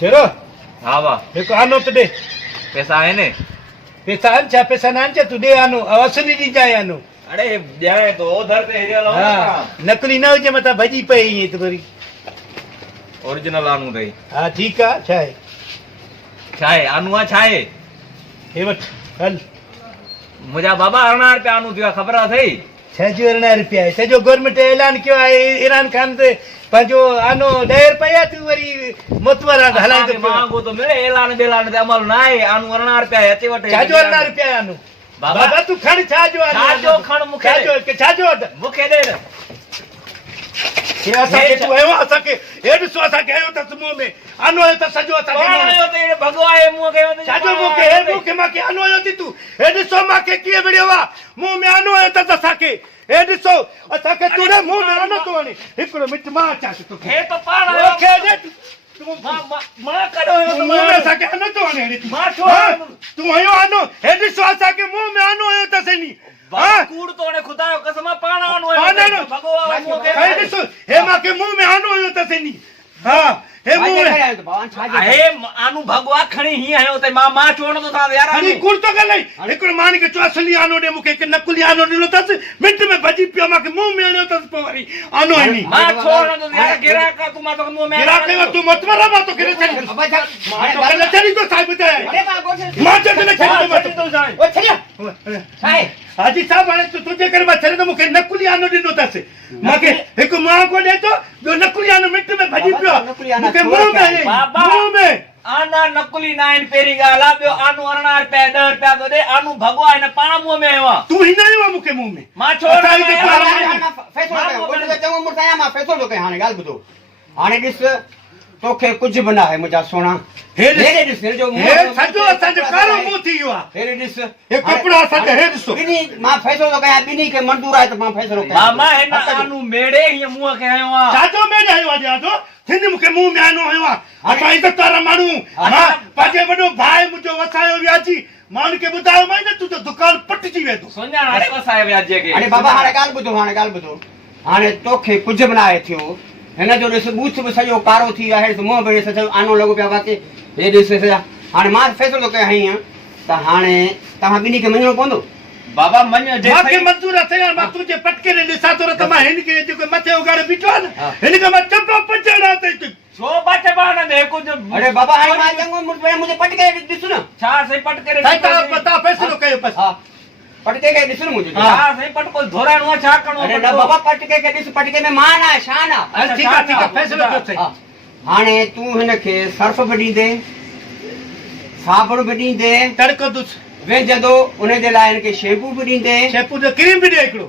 चलो हाँ वाह देखो आनो तो दे पैसा है ने पैसा आन चा पैसा नान चा तू दे आनो असली दी जाए आनो अरे जाए तो उधर पे हेरिया लाओ हाँ नकली ना हो जे मता भजी पे ही तो बरी ओरिजिनल आनू दई हाँ ठीक है छाए छाए आनुआ छाए हे वठ हल मुझा बाबा 18 रुपया आनू दिया खबर थई 6 रुपया है सजो गवर्नमेंट ऐलान कियो आहे ईरान खान से पंजो आनो 10 रुपया तू वरी मोतवरा हलाई तो मांगो तो मिले ऐलान बेलान दे अमल ना है आनू 18 रुपया है अचे वटे 18 रुपया आनो बाबा तू खण छाजो छाजो खण मुखे छाजो के छाजो मुखे दे ये असा के तू आयो असा के एड सो असा के आयो त मुंह में आनो है त सजो असा के आयो ते भगवाए मुंह के छाजो मुखे हे मुखे मा के आनो आयो ती तू एड सो मा के किए बड़ियो वा मुंह में आनो है त असा के एड सो असा के तू ने मुंह में आनो तो वणी एकड़ो मिट मा चा तू हे तो पाण आयो के दे तू मा करो मुंह में असा के आनो तो वणी मा छोड़ तू आयो आनो एड सो असा के मुंह में आनो आयो त सनी हां कूड़ तो ने खुदा कसम पाण आनो है भगवा मुंह के हे सो हे मा के मुंह में आनो आयो त सनी हां हे मुंह में हे आनू भगवा खणी ही आयो ते मा छोड़ तो था यार अरे कुल तो गल नहीं एकड़ मान के चौसली आनो दे मुके के नकुली आनो दिनो तस मिनट में भजी पियो मा के मुंह में आनो तस पवारी आनो है नहीं मा छोड़ तो यार गिरा का तू मा तो मुंह में गिरा के तू मत मारा मा तो गिरे चल मा तो गल चली तो साहब बताया अरे बा गोठे मा चल चल मत तो जाए ओ छलिया हाय हाजी साहब आने तो तुझे कर मा चले तो मुके नकुली आनो दिनो तस मा के एक मां को दे तो जो नकुली आनो मिनट में भजी पियो मुके मुंह में मुंह में आना नकुली नाइन पेरी गाला बियो आनू 18 रुपया 10 रुपया तो दे आनू भगवा ने पाणा मुंह में आवा तू ही नहीं हुआ मुके मुंह में मा छोड़ फैसलो कयो गोठे चंगो मुरताया मा फैसलो कयो हाने गाल बुधो हाने दिस तोखे कुछ बना है मुजा सोना हे दिस जो हे सजो सजो कारो मुंह थी हुआ हे दिस ये कपड़ा सज हे दिसो बिनी मा फैसलो कया बिनी के मंजूर है तो मा फैसलो कया मामा है ना आनू मेड़े ही मुंह के आयो जाजो में आयो जाजो थिन मुके मुंह में आनो आयो अटा इते तारा मानू हां पाजे वडो भाई मुजो वसायो व्याजी मान के बुधायो मैं ने तू तो दुकान पटजी वे तू सोन्या हाणे वसायो व्याजे के अरे बाबा हाणे गाल बुधो हाणे तोखे कुछ बनाए थियो हेना जो दिस बूथ में सजो कारो थी है तो मुंह में सजो आनो लगो पिया बाकी हे दिस हाणे मा फैसलो कया हई त हाणे तमा बिनी के मनो कोंदो बाबा मन जे मां के मंजूर है मां तुझे पटके ने दिसा तो त मां हिन के जो मथे उगाड़े बिठो न हिन के मैं चप्पा पचड़ा ते छो बाटे बाण दे कुछ अरे बाबा हाणे मा चंगो मुझे पटके दिसु न छा सही पटके रे सही पता फैसलो कयो बस हां पटके के दिसु न मुझे छा सही पटको धोराणो छा कणो अरे ना बाबा पटके के दिस पटके में मान है शान है ठीक है फैसलो कयो सही हाणे तू हिन के सर्फ बडी दे साबुण बडी दे तड़को दुस वे जदो उन दे लाइन के शैम्पू बडी दे शैम्पू जो क्रीम भी दे एकड़ो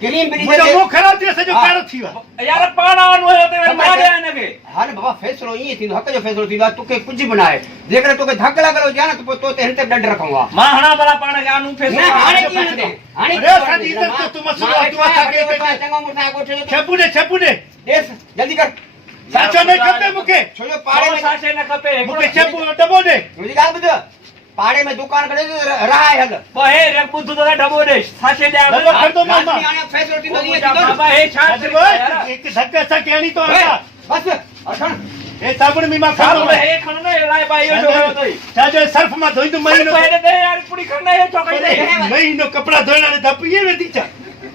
क्रीम बडी मुझे दे वो खराब थी सजो कारो थी यार पाणा आनो है ते मारे ने के हां बाबा फैसलो ये थी हक जो फैसलो थी तोके कुछ बनाए जेकर तोके धक लगलो जाना तो ते हिन ते डंड रखूंगा मां हणा भला पाण के आनू फैसलो ना हाणे की दे हाणे अरे साडी इज्जत तो तू मसलो तू आसा के चंगो मुर्दा गोठे शैम्पू दे देस जल्दी कर साचो नहीं खपे मुके छोजो पाड़े में सासे न खपे मुके शैम्पू डबो दे मुझे गाल बुझ पाड़े में दुकान करे रहा है हल पहे रे बुद्ध तो डबो दे सासे दे डबो कर दो मामा फैसलो थी नहीं बाबा हे छा एक धक्का सा केणी तो आता बस अठन ए साबुन मी मा खा साबुन हे खणने लाय बायो जो तो साजो सर्फ मा धोई तो महीनो पहले दे यार पूरी खणने हे चोकई दे महीनो कपड़ा धोना ने धपिए वे दीचा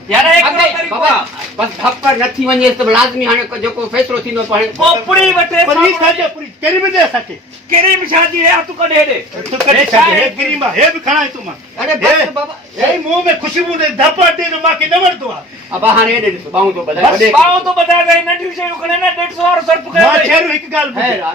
यार एक बाबा बस धप्पर नथी वने तो लाजमी हाने जो फैसलो थीनो पड़े पोपड़ी वटे परी साजे पूरी केरी में दे सके केरी में शादी है तू कढे दे तू करे साजे हे गिरीमा हे भी खाना है तू मा अरे बस बाबा ए मुंह में खुशबू दे धपा दे तो मा के नवर तो अब हाने दे बाऊ तो बता बस बाऊ तो बता दे न ट्यूशन खणे ना 150 और सर्फ करे मां छेरो एक गाल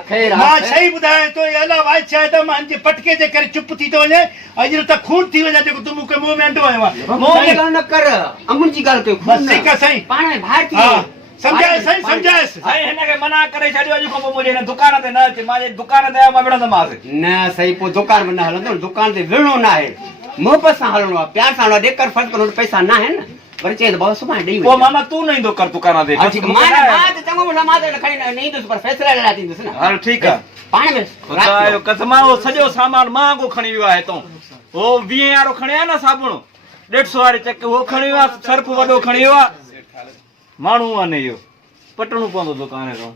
खैर मां सही बुधाए तो ये अला वाई चाहे तो मान जे पटके जे करे चुप थी तो वने अजर त खून थी वने जो तू मुके मुंह में अंडो आयो मुंह में गाल न कर अमुन जी गाल के बस ठीक है सही पाण में बाहर थी समझाए सही समझाए सही हिन के मना करे छडियो जो को मुझे न दुकान ते न अचे माजे दुकान ते मा बेड़ो मास न सही पो दुकान में न हलंदो दुकान ते विणो ना है मोहब्बत सां हलणो प्यार सां हलणो देकर फर्ज करो पैसा ना है न पर चे तो बहुत सुमा देई वो मामा तू नहीं दो कर दुकान दे अच्छा मां तो चंगो मुला मां तो खणी नहीं दो पर फैसला ले लाती दस ना हां ठीक है पाण में खुदायो कसमा वो सजो सामान मांगो खणी वियो है तो वो 20 यारो खणया ना साबुण 150 वाली चक वो खणी वियो सर्फ वडो खणी वियो मानू आने यो पटणू पवंदो दुकान खां